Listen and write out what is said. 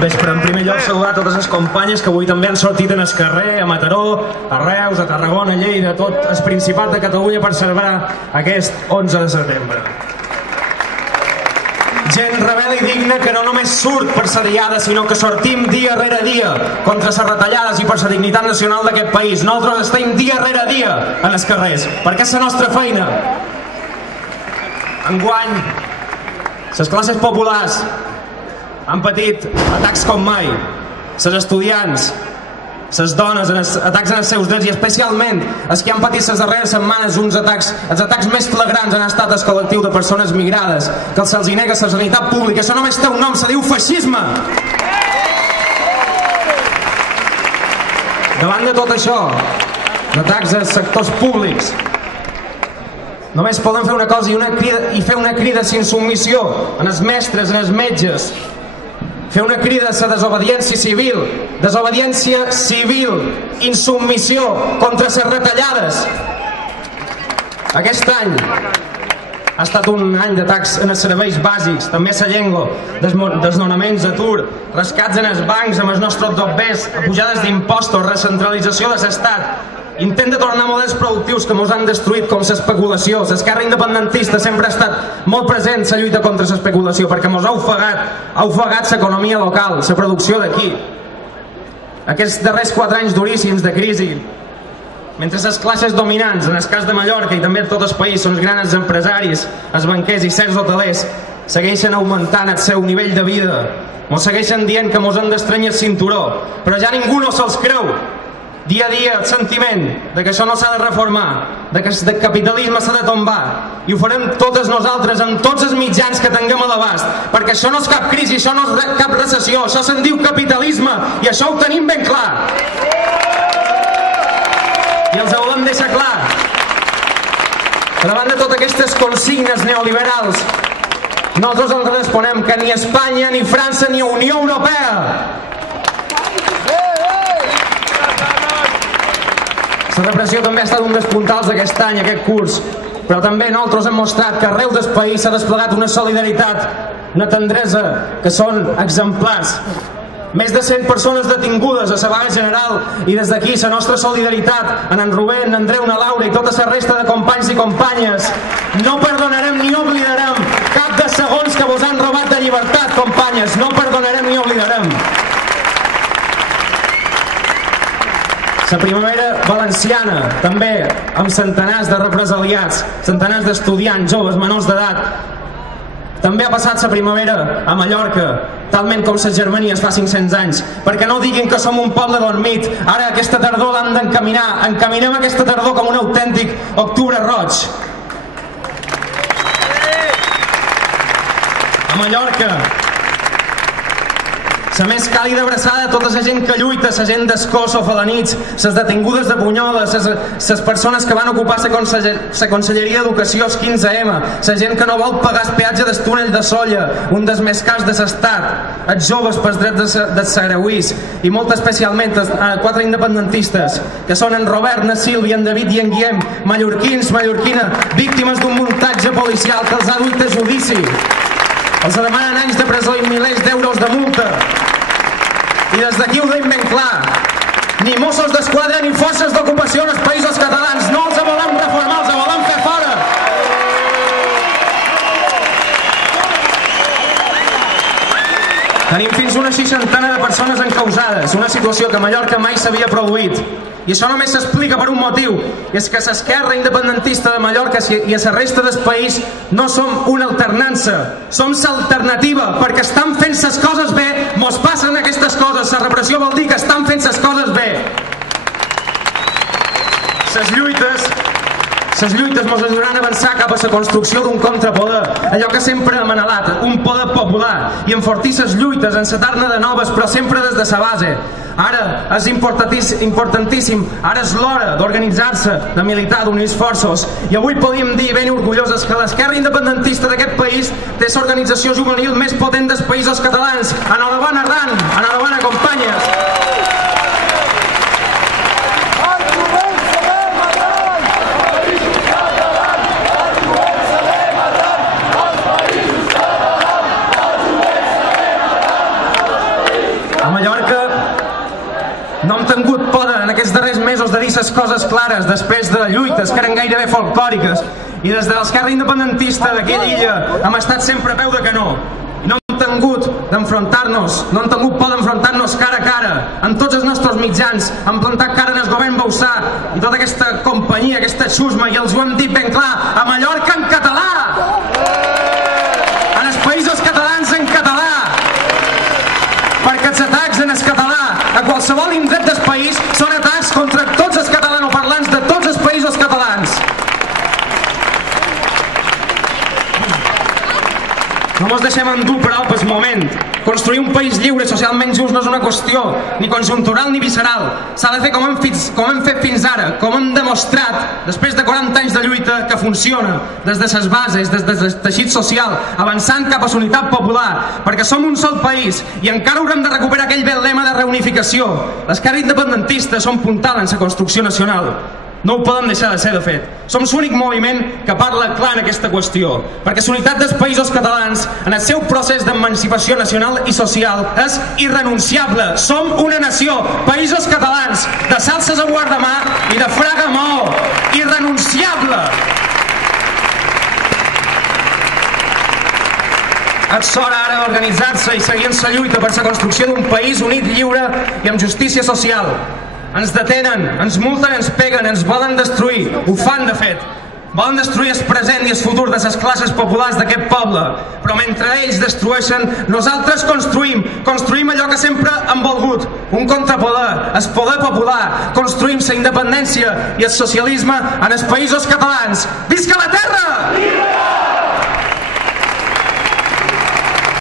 vespre. En primer lloc, saludar totes les companyes que avui també han sortit en el carrer, a Mataró, a Reus, a Tarragona, a Lleida, a tot el Principat de Catalunya per celebrar aquest 11 de setembre. Gent rebel i digna que no només surt per sa diada, sinó que sortim dia rere dia contra les retallades i per la dignitat nacional d'aquest país. Nosaltres estem dia rere dia en els carrers, perquè és la nostra feina. Enguany, les classes populars han patit atacs com mai. Les estudiants, les dones, atacs en els seus drets, i especialment els que han patit les darreres setmanes els atacs més flagrants han estat el col·lectiu de persones migrades, que se'ls nega la sanitat pública. Això només té un nom, se diu feixisme. Davant de tot això, d'atacs als sectors públics, només poden fer una cosa i fer una crida sin submissió en els mestres, en els metges, fer una crida a la desobediència civil, insubmissió contra les retallades. Aquest any ha estat un any d'atacs en els serveis bàsics, també a la llengua, desnonaments, atur, rescats en els bancs amb els nostres dobbers, pujades d'impostos, recentralització de l'estat, intent de tornar models productius que ens han destruït, com l'especulació. L'esquerra independentista sempre ha estat molt present en la lluita contra l'especulació, perquè ens ha ofegat l'economia local, la producció d'aquí. Aquests darrers 4 anys duríssims de crisi, mentre les classes dominants, en el cas de Mallorca i també en tot el país, són els grans empresaris, els banquers i certs hotelers, segueixen augmentant el seu nivell de vida, ens segueixen dient que ens han d'estrenyar el cinturó, però ja ningú no se'ls creu. Dia a dia el sentiment de que això no s'ha de reformar, de que el capitalisme s'ha de tombar, i ho farem totes nosaltres amb tots els mitjans que tinguem a l'abast, perquè això no és cap crisi, això no és cap recessió, això se'n diu capitalisme, i això ho tenim ben clar. I els ho volem deixar clar. Davant de totes aquestes consignes neoliberals, nosaltres ens responem que ni Espanya, ni França, ni Unió Europea. La repressió també ha estat un dels puntals d'aquest any, aquest curs, però també nosaltres hem mostrat que arreu del país s'ha desplegat una solidaritat, una tendresa, que són exemplars. Més de 100 persones detingudes a la vaga general, i des d'aquí la nostra solidaritat en Rubén, en Andreu, en Laura i tota la resta de companys i companyes. No perdonarem ni oblidarem cap dels segons que vos han robat de llibertat, companyes, no perdonarem ni oblidarem. La primavera valenciana, també amb centenars de represaliats, centenars d'estudiants, joves, menors d'edat. També ha passat la primavera a Mallorca, talment com les Germanies fa 500 anys, perquè no diguin que som un poble dormit. Ara aquesta tardor l'han d'encaminar, encaminem aquesta tardor com un autèntic octubre roig. A Mallorca, la més càlida abraçada a tota la gent que lluita, la gent d'Escó, Sofalanits, les detingudes de Bunyola, les persones que van ocupar la Conselleria d'Educació el 15M, la gent que no vol pagar el peatge del túnel de Solla, un dels més cars de l'estat, els joves pels drets dels sarauís, i molt especialment els 4 independentistes, que són en Robert, en Sílvia, en David i en Guillem, mallorquins, mallorquina, víctimes d'un muntatge policial que els ha duit a judici. Els demanen anys de presó i milers d'euros de multa. I des d'aquí ho deim ben clar. Ni Mossos d'Esquadra ni forces d'ocupació en els països catalans. No els volem reformar, els volem fer fora. Tenim fins una 60ena de persones encausades, una situació que a Mallorca mai s'havia produït. I això només s'explica per un motiu, i és que l'esquerra independentista de Mallorca i a la resta del país no som una alternança, som l'alternativa, perquè estan fent les coses bé, mos passen aquestes coses. La repressió vol dir que estan fent les coses bé. Les lluites mos ajudaran a avançar cap a la construcció d'un contrapoder, allò que sempre hem anhelat, un poder popular, i enfortir les lluites, encetar-ne de noves, però sempre des de la base. Ara és importantíssim, ara és l'hora d'organitzar-se, de militar, d'unir esforços, i avui podíem dir ben orgulloses que l'esquerra independentista d'aquest país té l'organització juvenil més potent dels països catalans. Enhorabona, RAN! Enhorabona, companyes! de dir les coses clares després de lluites que eren gairebé folclòriques, i des de l'esquerra independentista d'aquella illa hem estat sempre a peu de canó. No hem tingut d'enfrontar-nos, no hem tingut por d'enfrontar-nos cara a cara amb tots els nostres mitjans, hem plantat cara en el govern Bauzá i tota aquesta companyia, aquesta xusma, i els ho hem dit ben clar: a Mallorca en català, en els països catalans en català, perquè els atacs en el català a qualsevol indret del país són atacs contra tots els catalanoparlants de tots els països catalans. No ens deixem endur, però, pel moment. Construir un país lliure, socialment just, no és una qüestió ni conjuntural ni visceral. S'ha de fer com hem fet fins ara, com hem demostrat després de 40 anys de lluita, que funciona des de les bases, des del teixit social, avançant cap a la unitat popular, perquè som un sol país i encara haurem de recuperar aquell vell lema de reunificació. L'esquerra independentista som puntal en la construcció nacional. No ho podem deixar de ser, de fet. Som l'únic moviment que parla clar en aquesta qüestió, perquè la unitat dels països catalans en el seu procés d'emancipació nacional i social és irrenunciable. Som una nació, països catalans, de Salses a Guardamar i de Fraga a Maó. Irrenunciable! És hora ara d'organitzar-se i seguir en la lluita per la construcció d'un país unit, lliure i amb justícia social. Ens detenen, ens multen, ens peguen, ens volen destruir. Ho fan, de fet. Volen destruir el present i el futur de les classes populars d'aquest poble. Però mentre ells destrueixen, nosaltres construïm allò que sempre hem volgut: un contrapoder, el poder popular. Construïm la independència i el socialisme en els països catalans. Visca la terra!